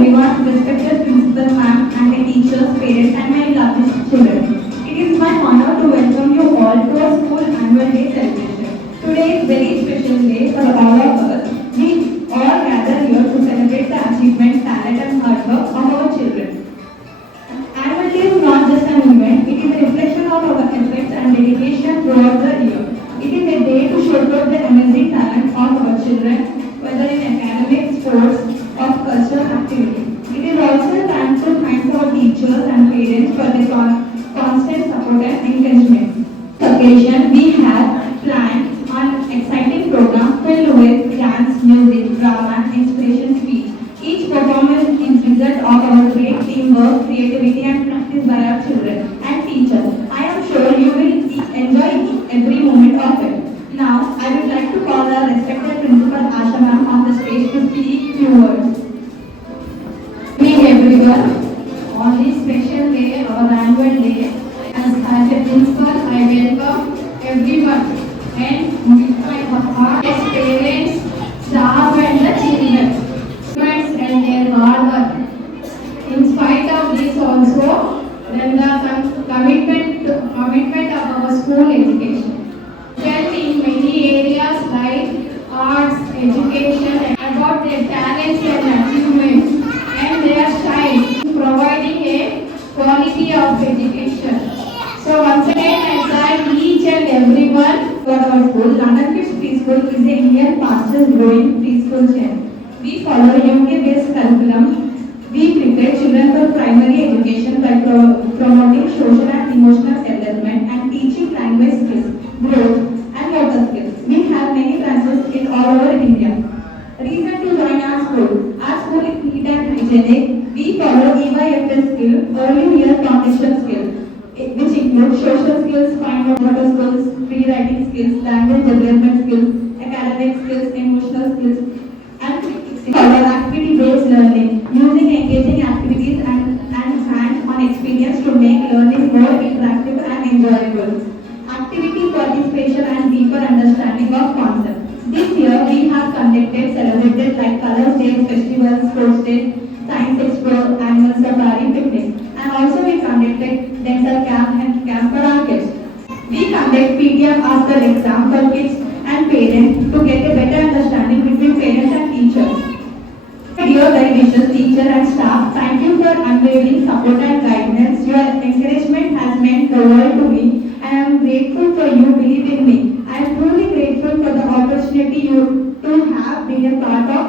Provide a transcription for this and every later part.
everyone, respected principal ma'am and my teachers, parents and my lovely children. It is my honor to welcome you all to our school annual day celebration. Today is a very special day for all of us. We all gather here to celebrate the achievements, talent and hard work of our children. Annual day is not just an event, it is a reflection of our efforts and dedication throughout the year. It is a day to showcase the amazing talent of our children, whether in academics, sports, or cultural activity. It is also a time to thank our teachers and parents for their constant support and encouragement. This occasion, we have planned an exciting program filled with dance, music, drama, and inspiration speech. Each performance is result of our great teamwork, creativity, and practice by our children and teachers. I am sure you will enjoy every moment of it. Now, I would like to call our respected principal Asha ma'am on the stage to speak few words. Good evening everyone. On this special day, our annual day, as a principal, I welcome everyone and with my heart, parents, staff and the children. Students and their hard work. In spite of this also, then the commitment of our school education. Then in many areas like arts, education, about their talents and achievements and their shine, providing a quality of education. So once again, I thank each and everyone For our school, London Kids Preschool is the Indian fastest growing preschool chain. We follow UK-based curriculum. We prepare children for primary education by promoting social and emotional development and teaching language skills, growth, and motor skills. We have many branches in all over India. Reason to join our school. Our school is neat and hygienic. We follow EYFS skill, early year foundation skill, which include social skills, fine motor skills, free writing skills, language development skills, academic skills, emotional skills, and follow activity-based learning, using engaging activities and hands-on experience to make learning more interactive and enjoyable. Activity participation and deeper understanding of concepts. This year we have celebrated like Colors Day, festivals, sports day, science expo, annual safari, picnic, and also we conducted dental camp for our kids. We conduct PTM after exam for kids and parents to get a better understanding between parents and teachers. Dear well wishes, teacher and staff, thank you for unwavering support and guidance. Your encouragement has meant the world to me and I am grateful for you believe in me. I am truly grateful for the opportunity you to have been a part of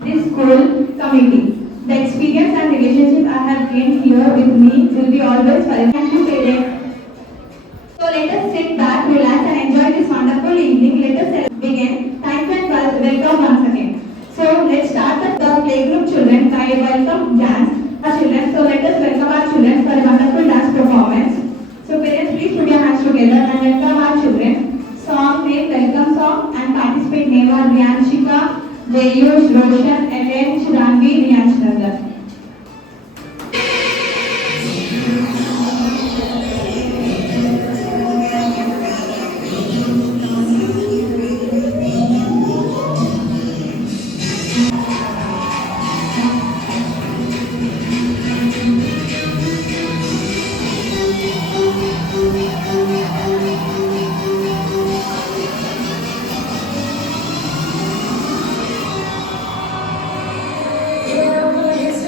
this school committee. The experience and relationship I have gained here with me will be always forever. Thank you, parents. So let us sit back, relax and enjoy this wonderful evening. Let us begin. Thank you and welcome once again. So let's start the playgroup children. I welcome dance our children. So let us welcome our children for a wonderful dance performance. So parents, please put your hands together and welcome our children. Song name, welcome song, and participate name are Riyanshika, Jayush, Roshan, Ellen, Shranvi, Riyanshnagar. Yeah.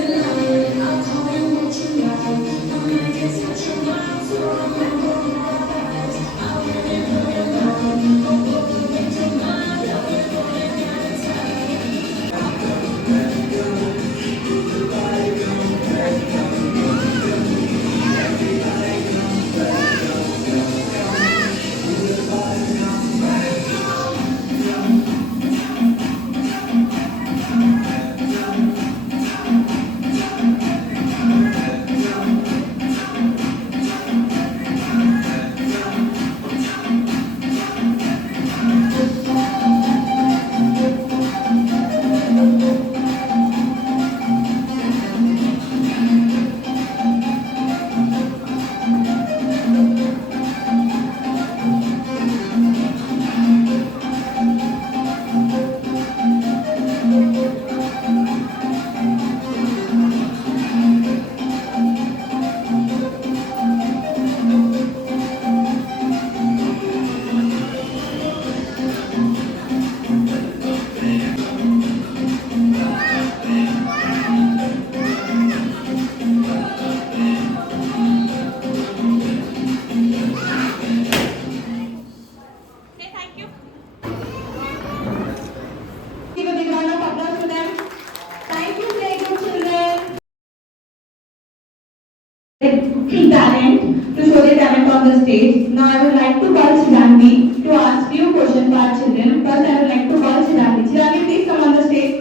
stage. Now I would like to call Chirangi to ask few questions to our children. First, I would like to call Chirangi. Chirangi, please come on the stage.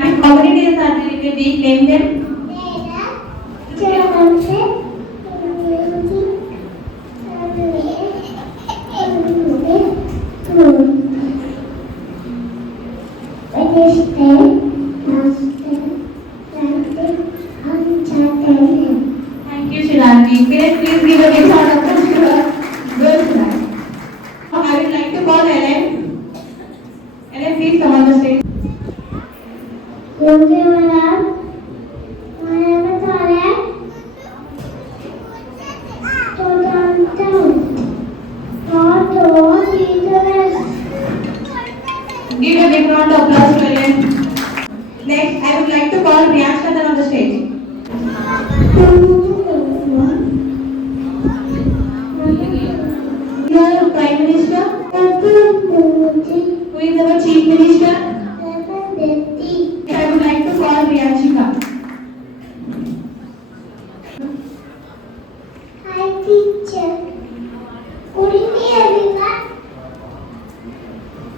And how many days are there in a week? Name them. Thank you, Shilangi. Parents, please give a big round of applause to her. Good, Shilangi. Now I would like to call Ellen. Ellen, please come on the stage. Give a big round of applause to Ellen. Next, I would like to call Priyansh Chandan on the stage. Your Prime Minister, who is our Chief Minister, I would like to call Priyanshika. Hi teacher. Good evening everyone.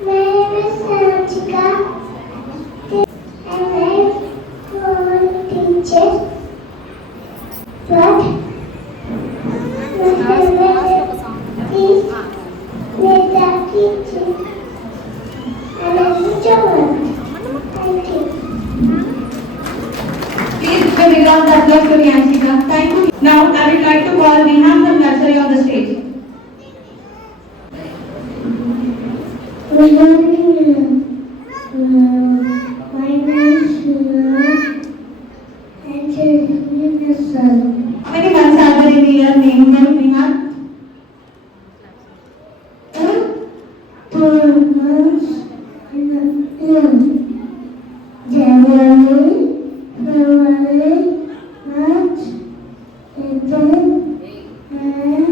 My name is Sanchika. And I am teacher. But my favorite is Meta teaching. And I'm a German. Thank you. Please give a big round of applause to Priyanshika. Thank you. Now, I would like to call Riham from nursery on the stage. Good morning. My name is Shira. And she's son. How many months are there in the year? Name them, Riham. 4 months in a year. January, February, March, April, May,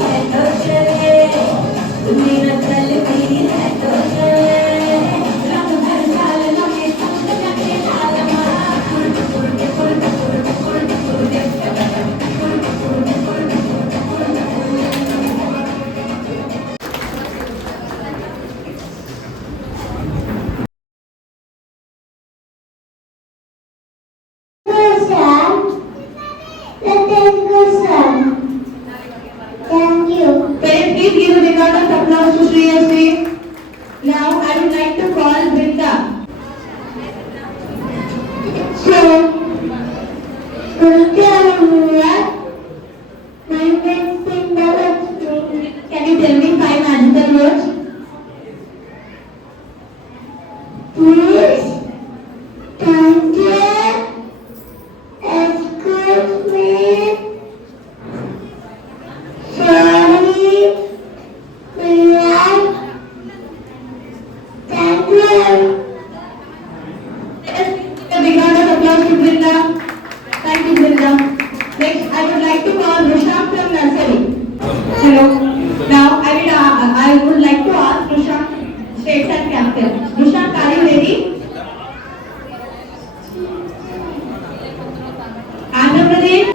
है तो चले, मेरा दिल मेरी है तो चले, रंग भर साल लगे संग लगे लाल माला, फुल फुल के फुल फुल फुल फुल के फुल फुल के full full Thank you. Parents, please give a big round of applause to Shriyasri. Now I would like to call Brinda. So, my next thing Can you tell me 5 magical words? please, thank you, excuse me, sorry, relax, thank you. A big round of applause to Brinda. Thank you, Brinda. Next, I would like to call Rusham from nursery. Hello. Now I would like to ask Rusham, states and captain. Rusham, are you ready? Andhra Pradesh.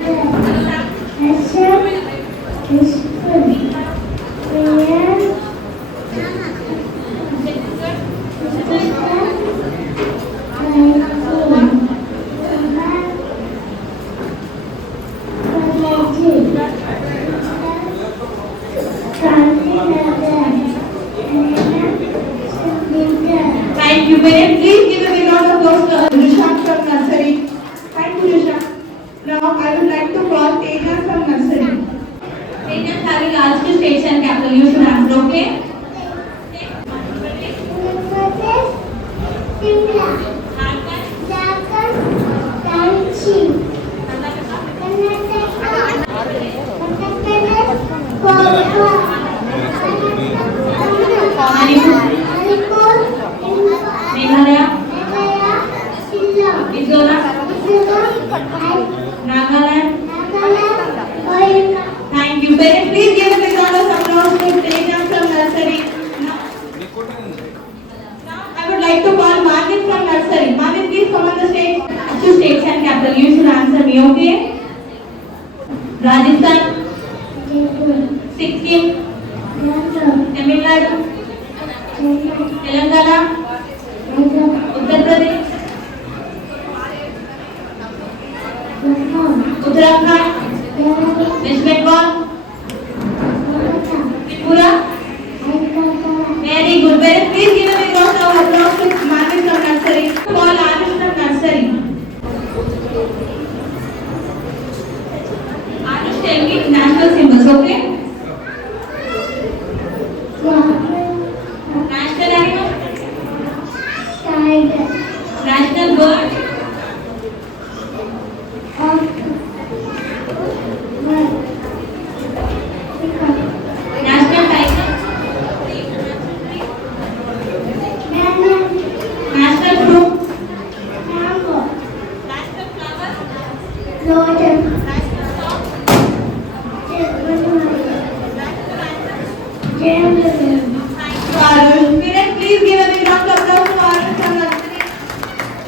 Thank you, parents. Please give a big round of applause to Rusham from nursery. Thank you, Rusham. Now I would like to call Teja from nursery. Teja, I will ask you states and capital. You should answer, okay? Meghalaya, Mizoram, Nagaland. Thank you, parents. Please give a big round of applause to Teja from nursery. Now I would like to call Manit from nursery. Manit, please come on the stage. Two states and capital. You should answer me, okay? Rajasthan, Sikkim, Tamil Nadu, Telangana, Uttar Pradesh, Uttarakhand, West Bengal, Tripura. Very good. Parents, please give a big round of applause to Manit from nursery. Call Anush from nursery. Anush, tell me national symbols, okay? National animal, national bird, national tiger, national fruit, national flower, national song, Arush. Parents, please give a big round of applause to Arush from nursery.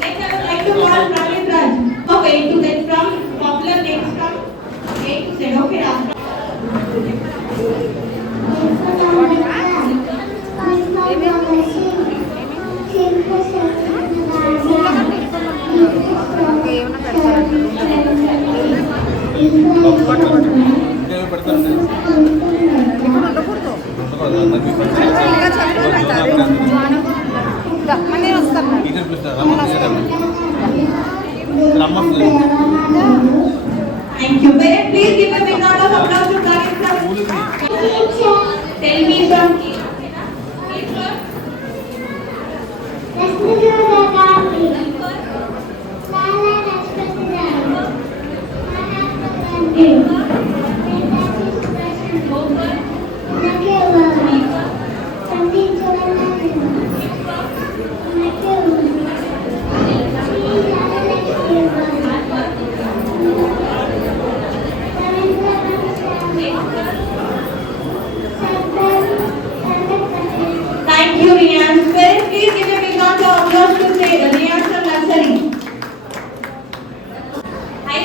Next, I would like to call Praveen Raj. Of A to Z from popular names from A to Z. Okay, after. Thank you. Parents, please give a big round of applause to Praveen from. Tell me from.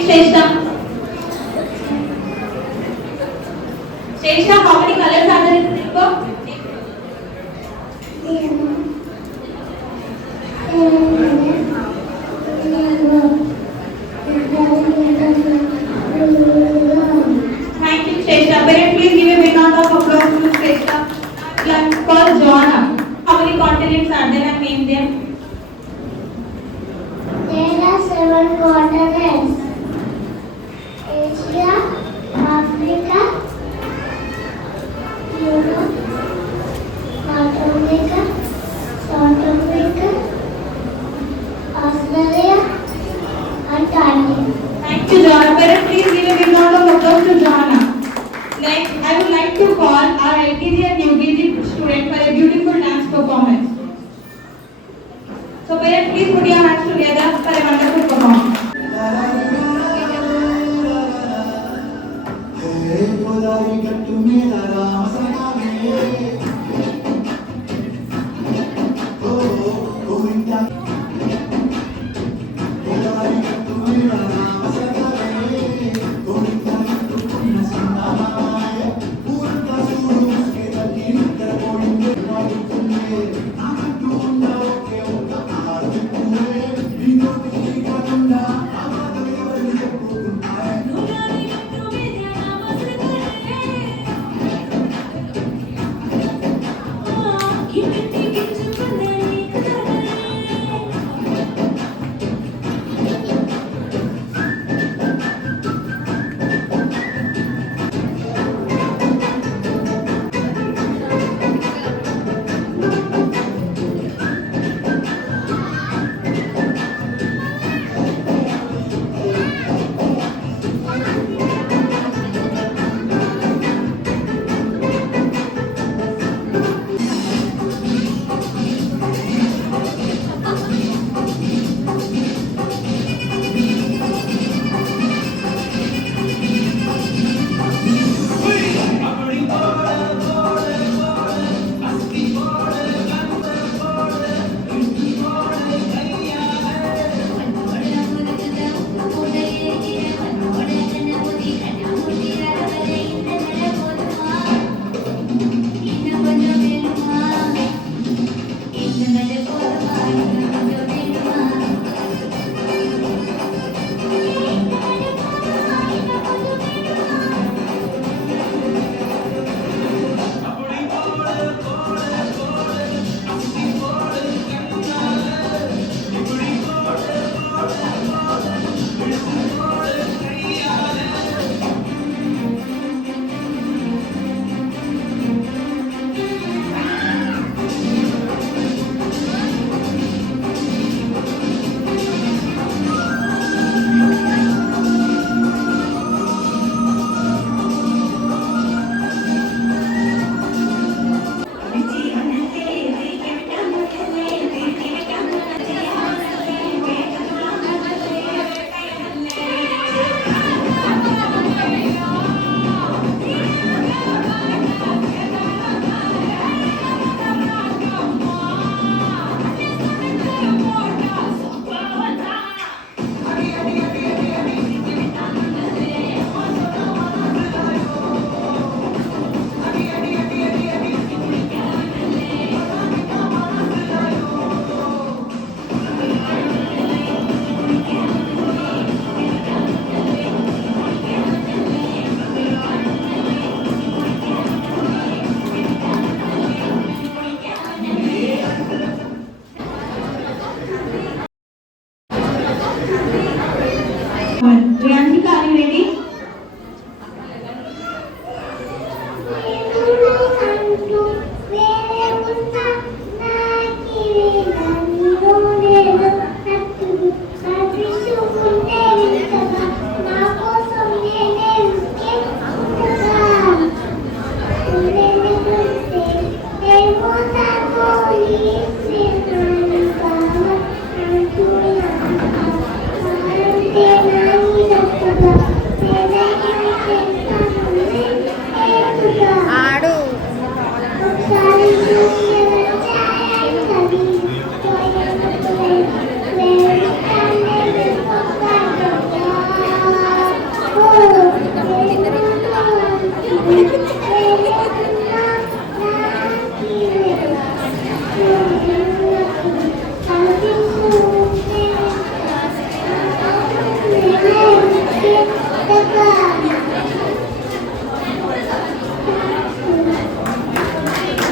Shresha. Shresha, how many colors are there in the rainbow? Thank you, Shresha. Parents, please give a big round of applause to Shresha. Let's call Joanna. How many continents are there and name them? There are 7 continents. Asia, Africa, Europe, North America, South America, Australia, Antarctica. Thank you, Joanna. Parents, please give a big round of applause to Joanna. Next, I would like to call our LKG and UKG student for a beautiful dance performance. So, parents, please put your hands together for a wonderful performance.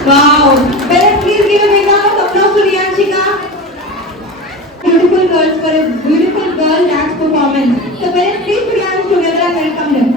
Wow. Parents, please give a big round of applause to Riyanshika. Beautiful girls for a beautiful girl dance performance. So parents, please put your hands together and welcome them.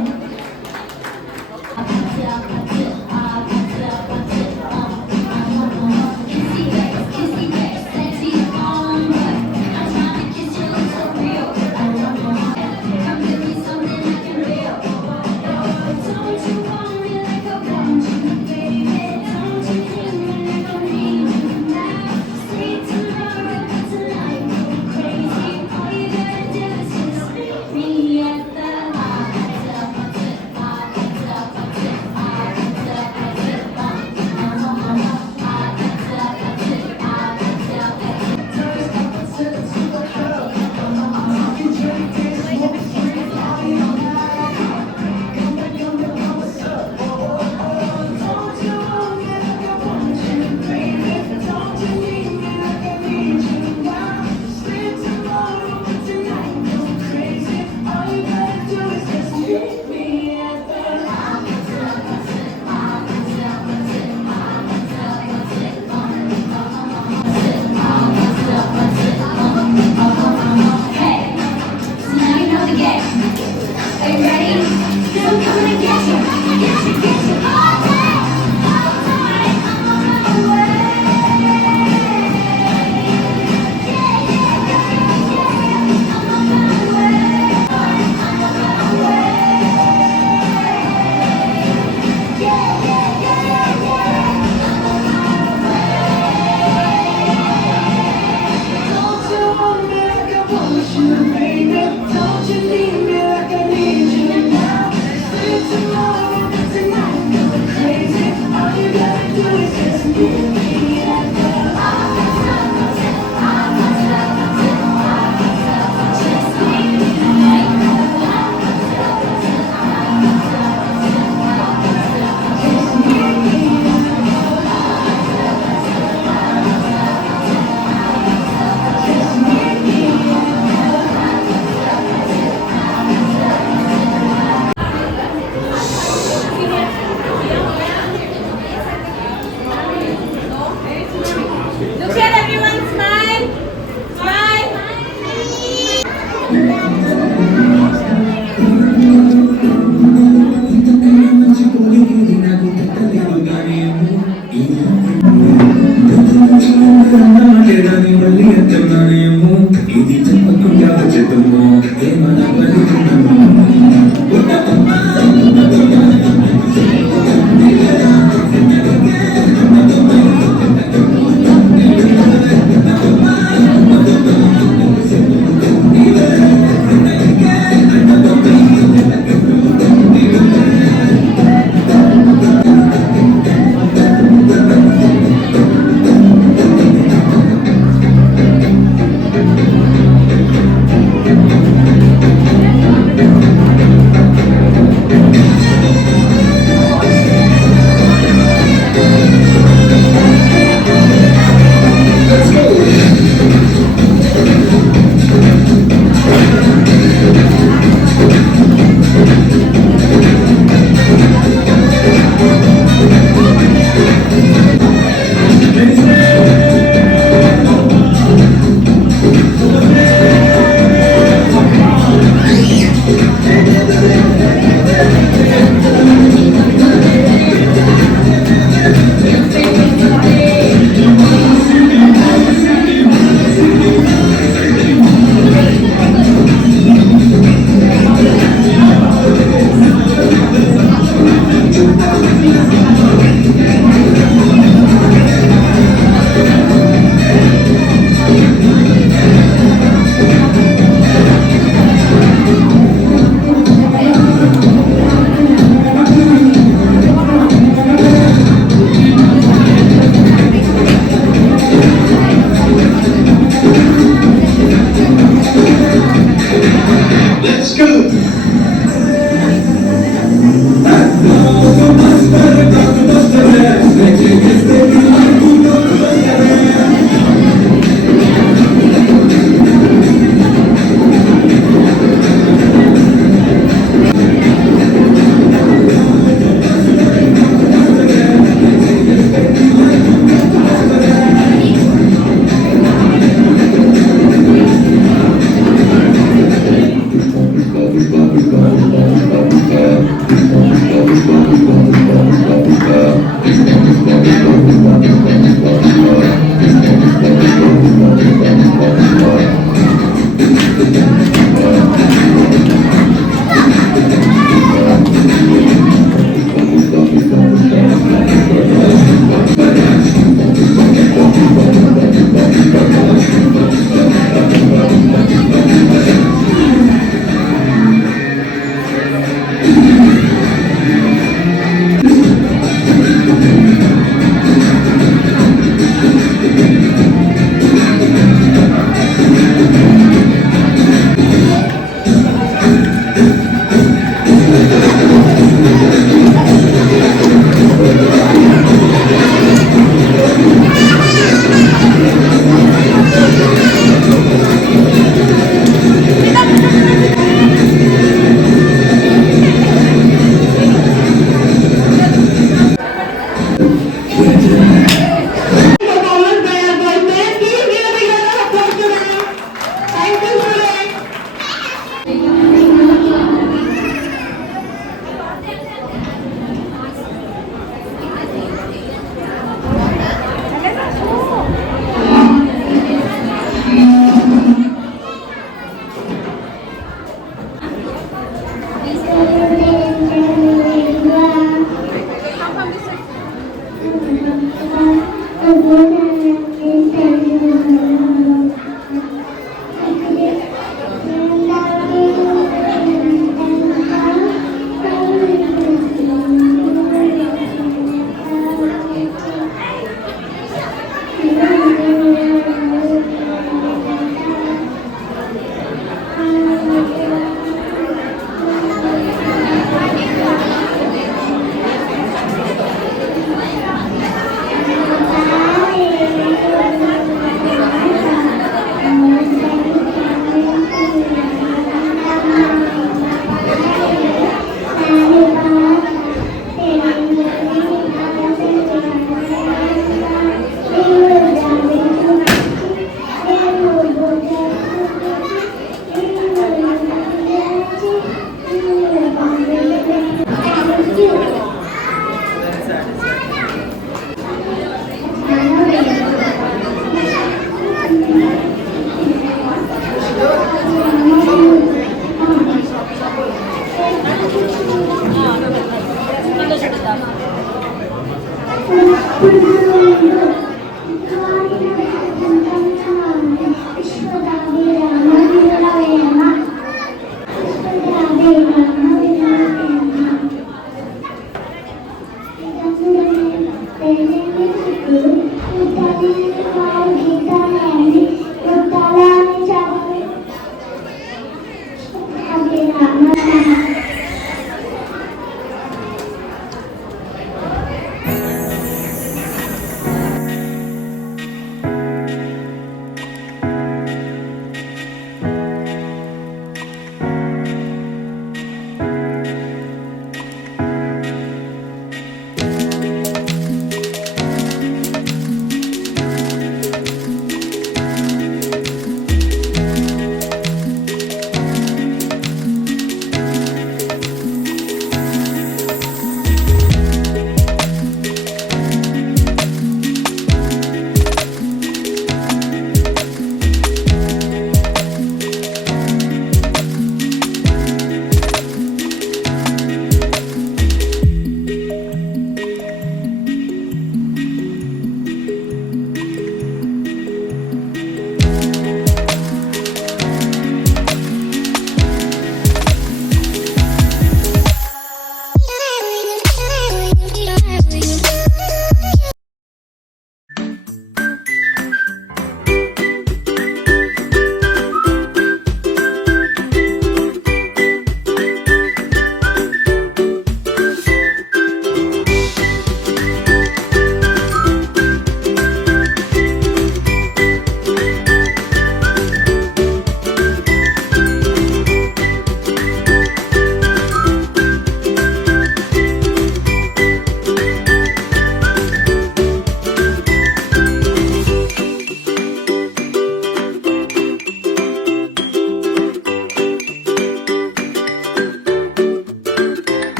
Look at everyone, smile. Smile. ఇది చెప్పకుండా చెత్తమో ఏమన్నా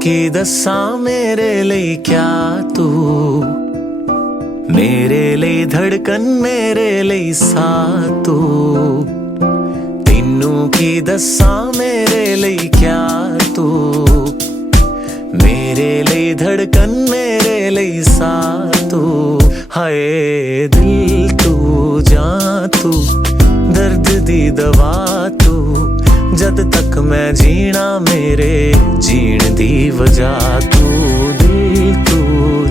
ਕੀ ਦੱਸਾਂ ਮੇਰੇ ਲਈ ਕਿਆ ਤੂੰ, ਮੇਰੇ ਲਈ ਧੜਕਨ ਮੇਰੇ ਲਈ ਸਾਹ ਤੂੰ। ਤੈਨੂੰ ਕੀ ਦੱਸਾਂ ਮੇਰੇ ਲਈ ਕਿਆ ਤੂੰ, ਮੇਰੇ ਲਈ ਧੜਕਨ ਮੇਰੇ ਲਈ ਸਾਹ ਤੂੰ। ਹਾਏ ਦਿਲ ਤੂੰ ਜਾਂ ਤੂੰ, ਦਰਦ ਦੀ ਦਵਾ ਤੂੰ। जद तक मैं जीना मेरे जीण दी वजह तू। दिल तू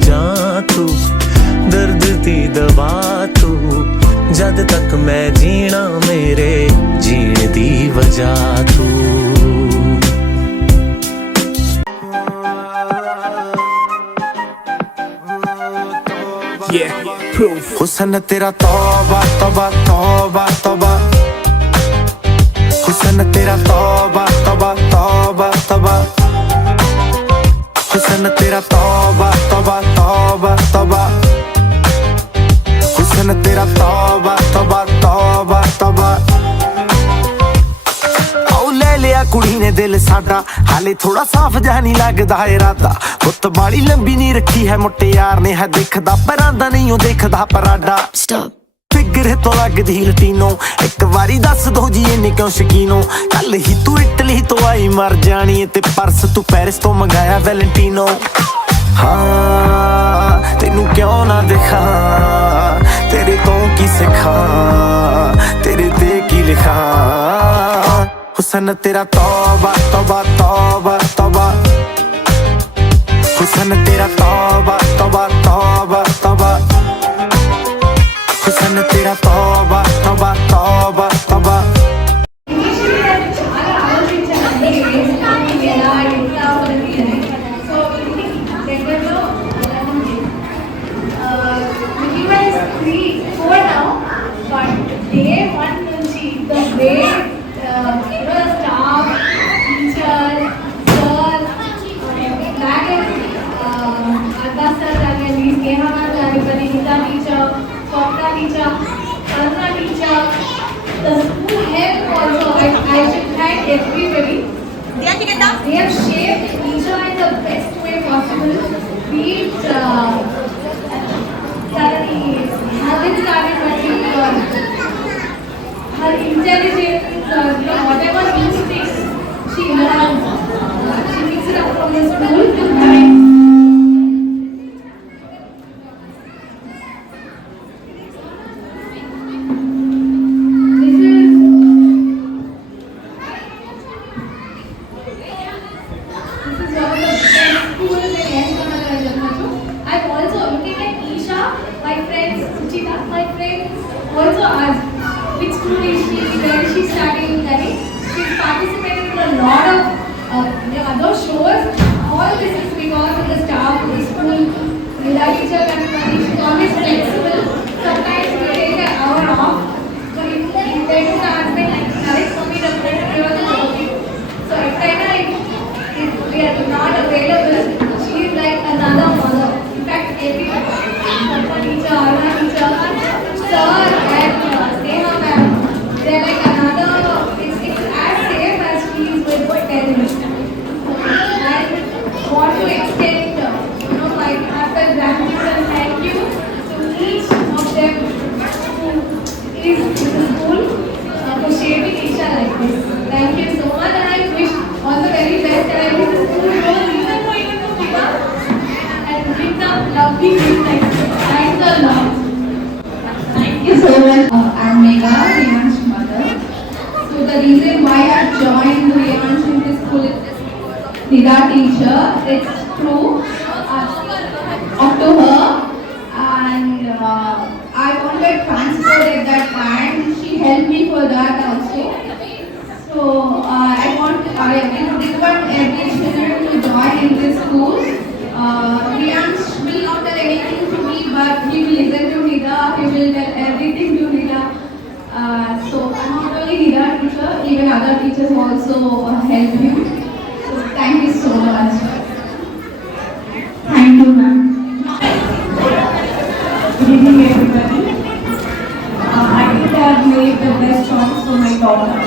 जां तू, दर्द दी दवा तू। जद तक मैं जीना मेरे जीण दी वजह तू। हुस्न तेरा तौबा तौबा तौबा तौबा, हुस्न तेरा तौबा तौबा तौबा तौबा, हुस्न तेरा तौबा तौबा तौबा तौबा, हुस्न तेरा तौबा तौबा तौबा तौबा। ਕੁੜੀ ਨੇ ਦਿਲ ਸਾਡਾ ਹਾਲੇ ਥੋੜਾ ਸਾਫ਼ ਜਿਹਾ ਨਹੀਂ ਲੱਗਦਾ ਇਰਾਦਾ ਪੁੱਤ ਬਾਲੀ ਲੰਬੀ ਨਹੀਂ ਰੱਖੀ ਹੈ ਮੁਟਿਆਰ ਨੇ ਹੈ ਦੇਖਦਾ ਪਰਾਂਦਾ ਨਹੀਂ ਉਹ ਦੇਖਦਾ ਪਰਾਡਾ ਫਿਗਰ ਤੋਂ ਲੱਗਦੀ ਲਟੀਨੋ ਇੱਕ ਵਾਰੀ ਦੱਸ ਦੋ ਜੀ ਇਹਨੇ ਕਿਉਂ ਸ਼ਕੀਨੋ ਕੱਲ ਹੀ ਤੂੰ ਇਟਲੀ ਤੋਂ ਆਈ ਮਰ ਜਾਣੀ ਤੇ ਪਰਸ ਤੂੰ ਪੈਰਿਸ ਤੋਂ ਮੰਗਾਇਆ ਵੈਲੈਂਟੀਨੋ ਹਾਂ ਤੈਨੂੰ ਕਿਉਂ ਨਾ ਦਿਖਾਂ ਤੇਰੇ ਤੋਂ ਕੀ ਸਿੱਖਾਂ ਤੇਰੇ ਤੇ ਕੀ ਲਿਖਾਂ ਹੁਸਨ ਤੇਰਾ ਤੌਬਾ ਤੌਬਾ ਤੌਬਾ ਤੌਬਾ ਹੁਸਨ ਤੇਰਾ ਤੌਬਾ ਤੌਬਾ ਤੌਬਾ ਤੌਬਾ हुसन तेरा तौबा तौबा तौबा तौबा Initially, నేను చాలా ఆలోచించానండి ఎలా ఎట్లా ఉన్నది అని సో దగ్గరలో మినిమైజ్ 3-4 now but day 1 నుంచి the way staff teacher sir అలాగే అద్దా సార్ కానీ స్నేహ గారు కానీ Geeta teacher Swapna teacher, Karna teacher, the school head also, I should thank everybody. They have shaped Isha in the best way possible. Be it habits started or her intelligence or whatever new things she learns. She picks it up from the school to mind. Also asked which school is she, where is she studying, she's participated in a lot of other shows. All this is because of the staff of the school. Nida teacher and she's always flexible. Sometimes we take an hour off. So if there is an aspect like correct for me to give us a topic. So if we are not available, she is like another mother. In fact, every teacher, Aruna teacher, sir and Sneha ma'am, they're like another, it's as safe as she is with parents. And want to extend, my heartfelt gratitude and thank you to each of them who is in the school for shaping Isha like this. Thank you so much and I wish all the very best and I wish the school goes even more bigger and brings up lovely things like this. Thanks a lot. Thank you so much. I'm Megha, Revansh's mother. So the reason why I joined Revansh in this school is Nida teacher. It's true. Up to her, and I wanted transport at that time. She helped me for that also. So I want every student to join in this school. Revansh will not tell anything to me, but he will listen to Nida. He will tell everything to Nida. So not only Nida teacher, even other teachers also help him. So thank you so much. Thank you, ma'am. Good evening, everybody. I think I have made the best choice for my daughter.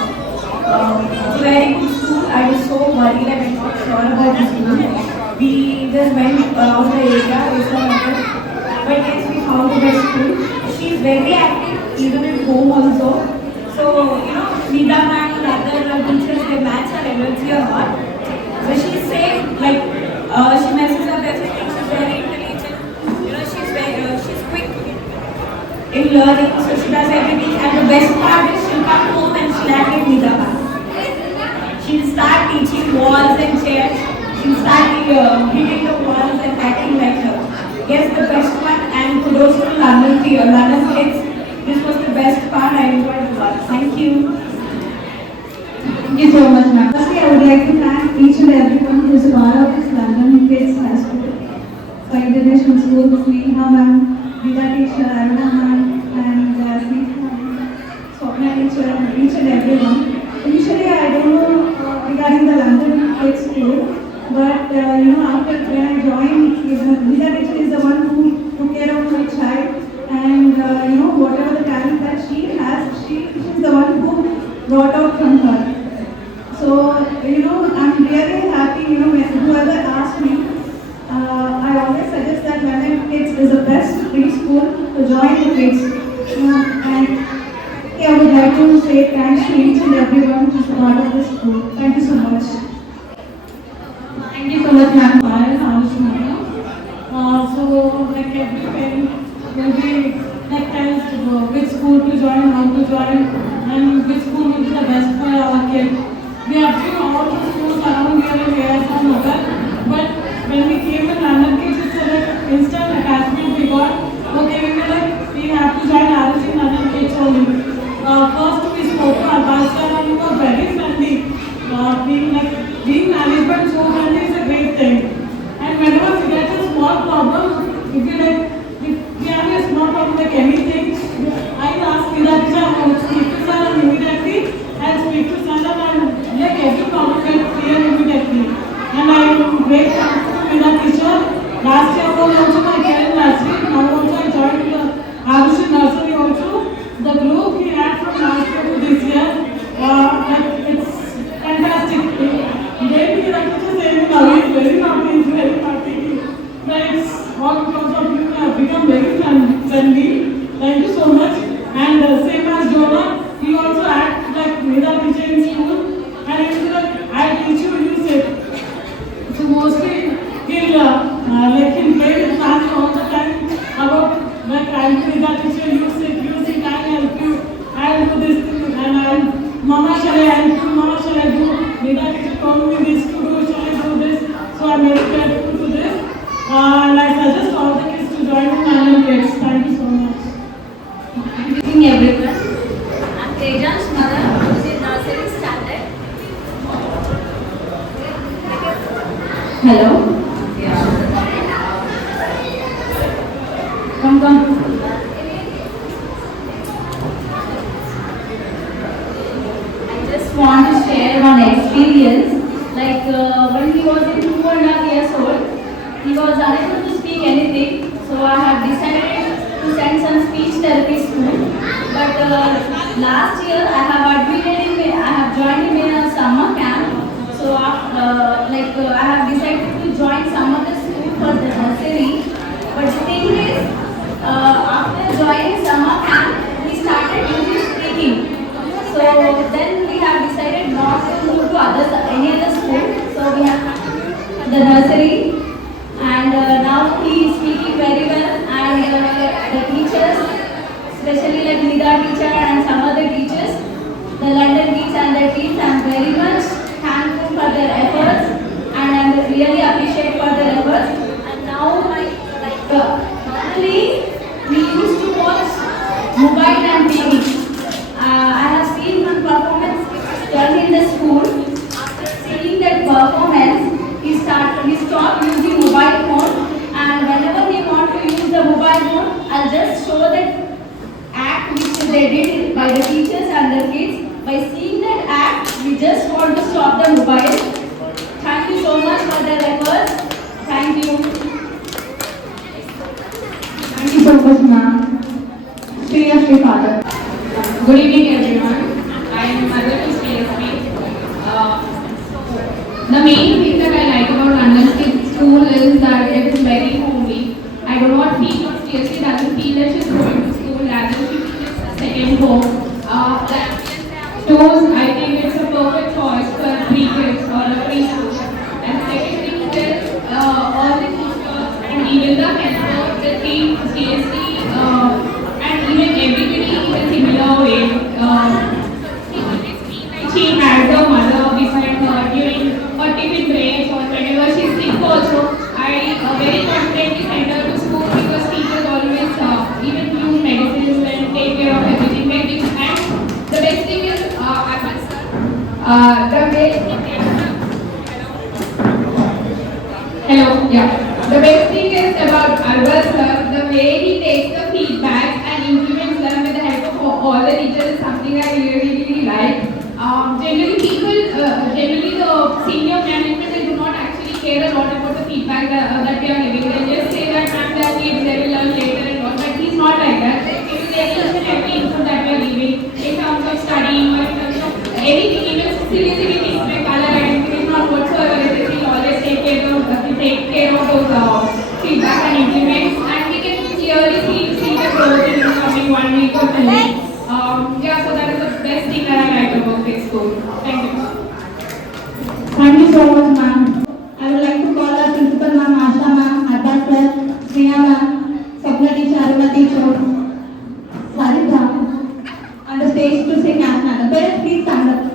It's very good school. I was so worried and I'm not sure about the school. We just went around the area, but yes, we found the best school. She is very active, even at home also. So, Nida ma'am and other teachers, they match her energy a lot. So she's saying, like, she messes up everything. She's very intelligent. She's quick in learning, so she does everything. And the best part is she'll come home and she'll act like Nida ma'am. She'll start teaching walls and chairs. She'll start hitting the walls and acting like her. Yes, the best one, and kudos to London kids. This was the best part. I enjoyed a lot. Thank you. Thank you so much, ma'am. Firstly, I would like to thank each and everyone who is a part of this London Kids High School. So, International School, Sneha ma'am, Vida teacher, Aruna ma'am, and Sneha ma'am, Swapna teacher, and each and everyone. Initially, I don't know regarding the London Kids School, but after when I joined, Vida teacher is the one who took care of my child, and whatever the talent that she has, she is the one who brought out from her. So whoever asked me, I always suggest that London Kids is the best preschool to join the kids. And I would like to say thanks to each and everyone who's a part of this school. Thank you so much. Thank you so much, ma'am. I am Anushka. So, like every parent will be like tells which school to join, how to join, and which school will be the best for our kid. We have seen all the schools around here and here and other, but when we came in London Kids, it's a like instant attachment we got. Okay, we were like, we have to join RSC London Kids only. First we spoke to our bus and he was very friendly. Being management so friendly is a great thing. And whenever we get a small problem, if we have a small problem like anything, I ask Nida teacher, I will speak to sir and immediately I'll speak to sir and like every problem gets clear immediately. And I am great thankful to Nida teacher. Last year was also my career nursery. Now also I joined the RSC nursery also. The group we had from last year to this year, it's fantastic. Maybe the teacher saying now he's very naughty, but it's all because of you have become very friendly. Thank you so much. And same as Jonah, he also acts like Nida teacher in school, and he's like, I teach you, use it. So mostly he'll play with class all the time about like I'll be Nida teacher, use it, I'll help you, I'll do this thing, and Mama shall I help you, Mama shall I do, Nida teacher told me this to do, shall I do this, so I'm very grateful to this. And I suggest all the kids to join in London Kids. Thank you so much. Good evening everyone. I'm Tejan's mother, who is in nursery standard. Hello. Come. I just want to share one experience. Like when he was in 2.5 years old, he was unable to speak anything. So I have decided to send some speech therapy school. But last year I have joined him in a summer camp. So I have decided to join some other school for the nursery. But the thing is, after joining summer camp, we started English speaking. So then we have decided not to move to any other school. So we have the nursery, and now he is speaking very well. And the teachers, especially like Nida teacher and some other teachers, the London Kids and their teams, I am very much thankful for their efforts, and I really appreciate for their efforts. And now normally we used to watch mobile and TV. I have seen one performance done in the school. After seeing that performance, he stopped using mobile phone, and whenever he want to use the mobile phone, I'll just show that act which they did by the teachers and the kids. By seeing that act, we just want to stop the mobile. Thank you so much for their efforts. Thank you. Thank you so much, ma'am. Shri Father. Good evening everyone. I am mother to CSP. The main thing that I like about London Kids School is that it is very homely. I do not feel, or CSP doesn't feel that she's going to school, rather she feels a second home. That shows, I think it's a perfect choice for pre-kids or a preschool. And second thing is all the teachers and even the helpers, the team, CSP, and even everybody in a similar way. She had her mother beside her during her tiffin breaks or whenever she's sick also. I very confidently send her to school because teachers always even use medicines and take care of everything. And the best thing is the best thing is about Arval sir, the way he takes the feedback and implements them with the help of all the teachers is something I really like. Generally the senior management, they do not actually care a lot about the feedback that they are giving. They just say that they are kids, they will learn later and all. But he's not like that. They give each and every input that we are giving in terms of studying or in terms of anything, even silly things like color identification or whatsoever. He always Yeah, so that is the best thing that I like about this school. Thank you. Thank you so much, ma'am. I would like to call our principal, ma'am, Asha, ma'am, Arba sir, Sneha, ma'am, Sapna teacher, Aruna teacher, Sarita, on the stage to say national anthem. Parents, please stand up.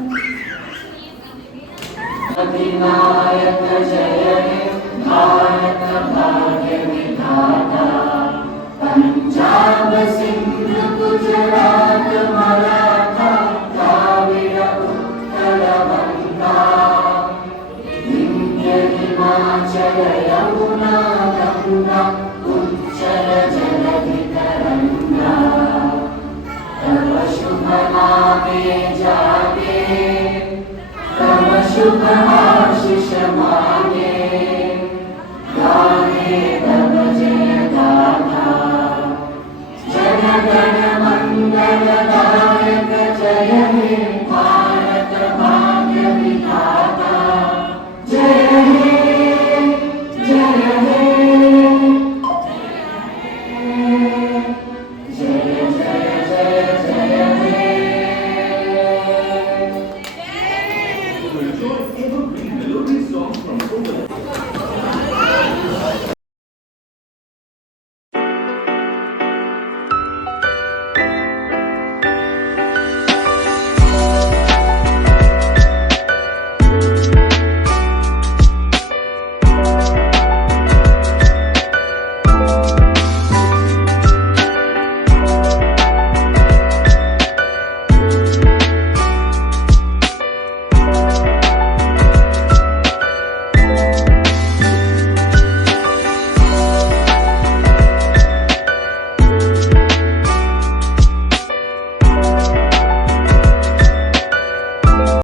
जय हे